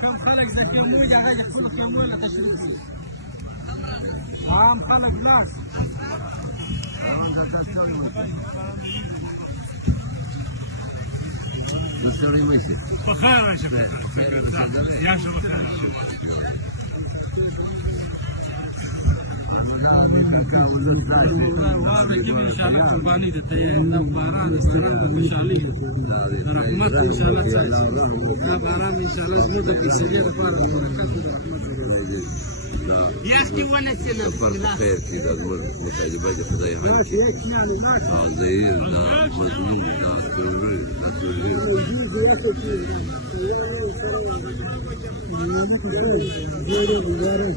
كم خلق زي كم وجه هاي كله كم ولا تشوفي عام خلق ناس دستوري ماشي بخير يا شباب يا شباب ان شاء الله قرباني ده لو باران استراحه خوشحالي رحمت ان شاء الله باران ان شاء الله زموږ د کیسې لپاره برکت يا اختي وانا سنه خير في ذا المصايبه دي خداي زي لا مظلوم لا سرور لا